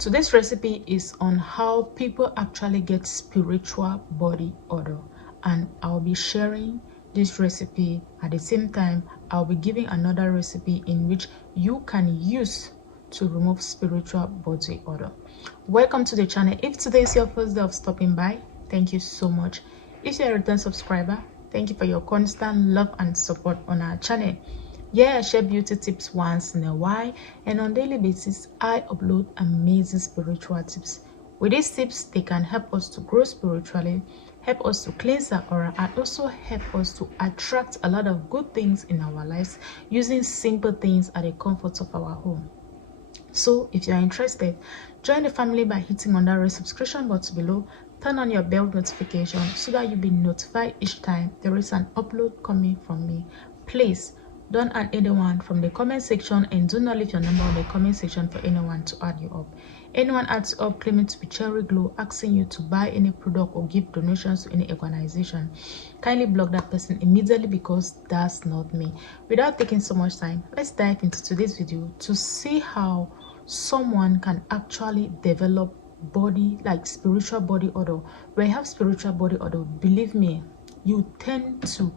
Today's recipe is on how people actually get spiritual body odor, and I'll be sharing this recipe. At the same time, I'll be giving another recipe in which you can use to remove spiritual body odor. Welcome to the channel. If today is your first day of stopping by, thank you so much. If you're a return subscriber, thank you for your constant love and support on our channel. Yeah, I share beauty tips once in a while, and on daily basis I upload amazing spiritual tips. With these tips, they can help us to grow spiritually, help us to cleanse our aura, and also help us to attract a lot of good things in our lives using simple things at the comfort of our home. So if you are interested, join the family by hitting on that red subscription button below. Turn on your bell notification so that you'll be notified each time there is an upload coming from me. Please don't add anyone from the comment section, and do not leave your number on the comment section for anyone to add you up. Anyone adds you up claiming to be Cherry Glow, asking you to buy any product or give donations to any organization, kindly block that person immediately, because that's not me. Without taking so much time, let's dive into today's video to see how someone can actually develop body, like spiritual body odor. When you have spiritual body odor, believe me, you tend to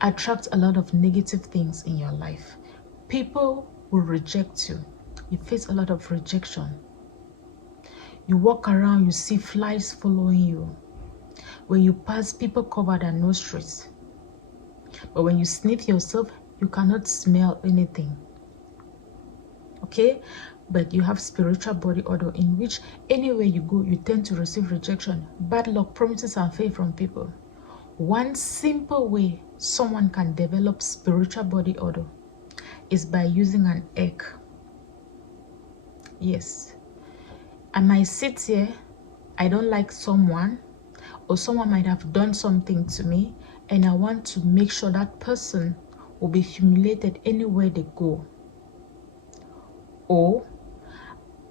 attract a lot of negative things in your life. People will reject you. You face a lot of rejection. You walk around, you see flies following you. When you pass, people cover their nostrils. But when you sniff yourself, you cannot smell anything. Okay? But you have spiritual body odor, in which anywhere you go, you tend to receive rejection, bad luck, promises, and faith from people. One simple way someone can develop spiritual body odor is by using an egg. Yes. I might sit here, I don't like someone, or someone might have done something to me, and I want to make sure that person will be humiliated anywhere they go. Or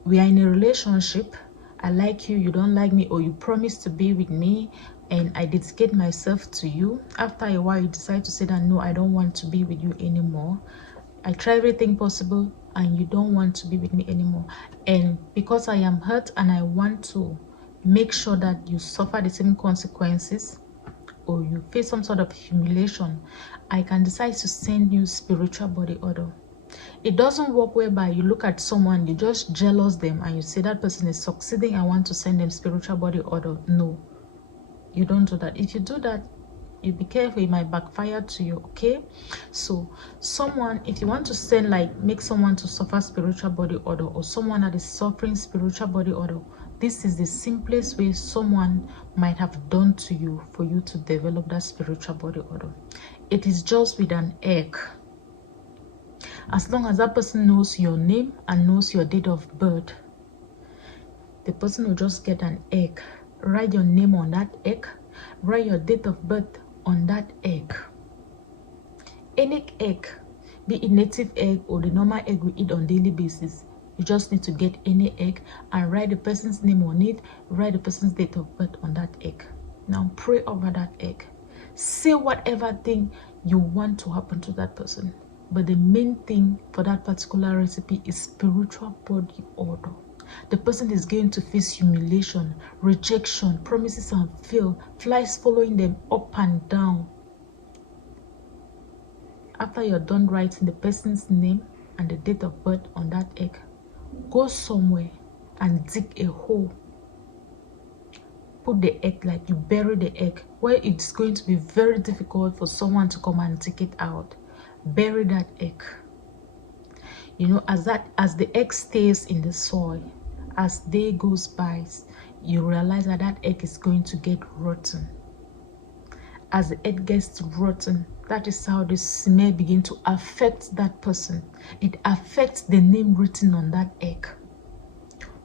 we are in a relationship, I like you, you don't like me, or you promise to be with me and I dedicate myself to you. After a while, you decide to say that no, I don't want to be with you anymore. I try everything possible and you don't want to be with me anymore. And because I am hurt and I want to make sure that you suffer the same consequences or you face some sort of humiliation, I can decide to send you spiritual body odor. It doesn't work whereby you look at someone, you just jealous them and you say that person is succeeding, I want to send them spiritual body odor. No, you don't do that. If you do that, you be careful, it might backfire to you. Okay, so someone, if you want to send, like, make someone to suffer spiritual body odor, or someone that is suffering spiritual body odor, this is the simplest way someone might have done to you for you to develop that spiritual body odor. It is just with an egg. As long as that person knows your name and knows your date of birth, the person will just get an egg, write your name on that egg, write your date of birth on that egg. Any egg, be it native egg or the normal egg we eat on daily basis, you just need to get any egg and write the person's name on it, write the person's date of birth on that egg. Now pray over that egg. Say whatever thing you want to happen to that person. But the main thing for that particular recipe is spiritual body odor. The person is going to face humiliation, rejection, promises and fail, flies following them up and down. After you're done writing the person's name and the date of birth on that egg, go somewhere and dig a hole. Put the egg, like you bury the egg, where it's going to be very difficult for someone to come and take it out. Bury that egg. You know, as the egg stays in the soil, as day goes by, you realize that that egg is going to get rotten. As the egg gets rotten, that is how the smell begins to affect that person. It affects the name written on that egg.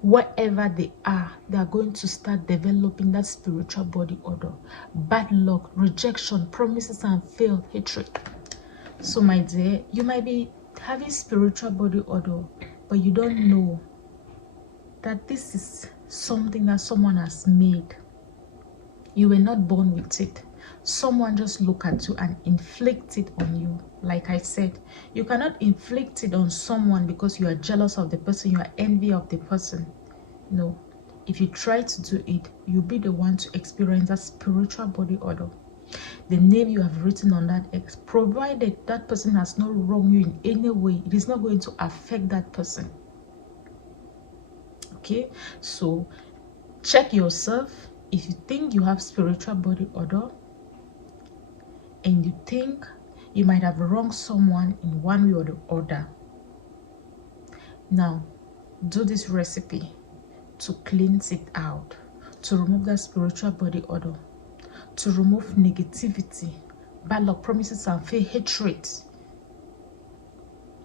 Wherever they are going to start developing that spiritual body odor. Bad luck, rejection, promises and failed, hatred. So my dear, you might be having spiritual body odor, but you don't know that this is something that someone has made. You were not born with it. Someone just look at you and inflict it on you. Like I said, you cannot inflict it on someone because you are jealous of the person, you are envy of the person. No. If you try to do it, you'll be the one to experience that spiritual body odor. The name you have written on that X, provided that person has not wronged you in any way, it is not going to affect that person. Okay, so check yourself. If you think you have spiritual body odor and you think you might have wronged someone in one way or the other, now do this recipe to cleanse it out, to remove that spiritual body odor, to remove negativity, bad luck, promises, and faith, hatred.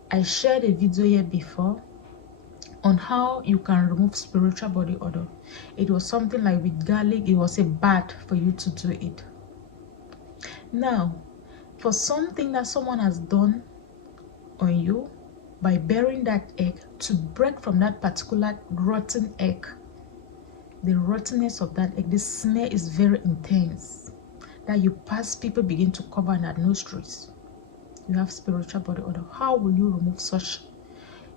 I shared a video here before on how you can remove spiritual body odor. It was something like with garlic, it was a bath for you to do it. Now, for something that someone has done on you, by burying that egg, to break from that particular rotten egg, the rottenness of that egg, the smell is very intense, that you pass, people begin to cover their nostrils. You have spiritual body odor. How will you remove such?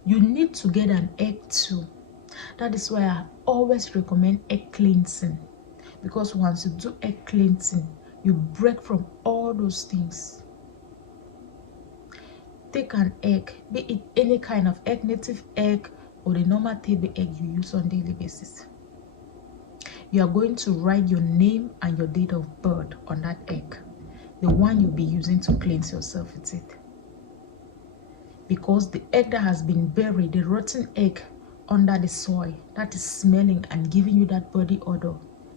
You need to get an egg too. That is why I always recommend egg cleansing, because once you do egg cleansing, you break from all those things. Take an egg, be it any kind of egg, native egg or the normal table egg you use on a daily basis. You are going to write your name and your date of birth on that egg, the one you'll be using to cleanse yourself with it. Because the egg that has been buried, the rotten egg under the soil, that is smelling and giving you that body odor,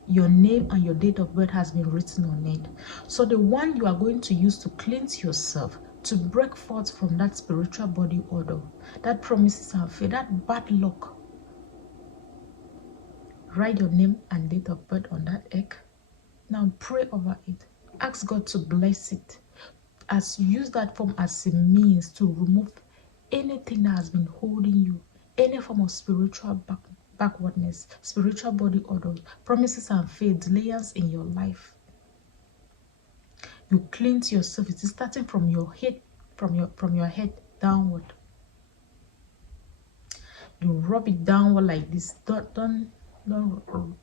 your name and your date of birth has been written on it. So the one you are going to use to cleanse yourself, to break forth from that spiritual body odor, that promises and faith, that bad luck, write your name and date of birth on that egg. Now pray over it. Ask God to bless it. As use that form as a means to remove anything that has been holding you, any form of spiritual backwardness, spiritual body odor, promises and faith, delayance in your life. You cleanse yourself. It is starting from your head, from your head downward. You rub it downward like this. Don't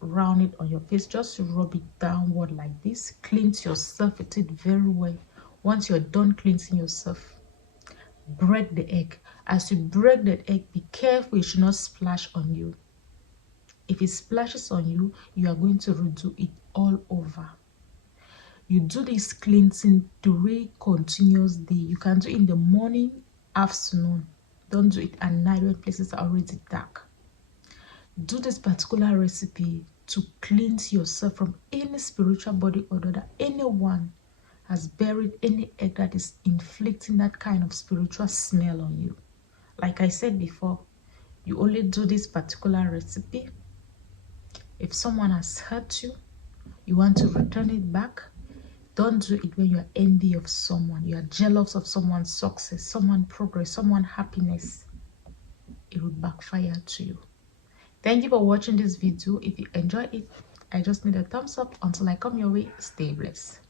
round it on your face. Just rub it downward like this. Cleanse yourself with it very well. Once you're done cleansing yourself, break the egg. As you break the egg, be careful it should not splash on you. If it splashes on you, you are going to redo it all over. You do this cleansing 3 continuous days. You can do it in the morning, afternoon. Don't do it at night when places are already dark. Do this particular recipe to cleanse yourself from any spiritual body odor that anyone has buried, any egg that is inflicting that kind of spiritual smell on you. Like I said before, you only do this particular recipe if someone has hurt you, you want to return it back. Don't do it when you are envy of someone, you are jealous of someone's success, someone's progress, someone's happiness. It will backfire to you. Thank you for watching this video. If you enjoyed it, I just need a thumbs up. Until I come your way, stay blessed.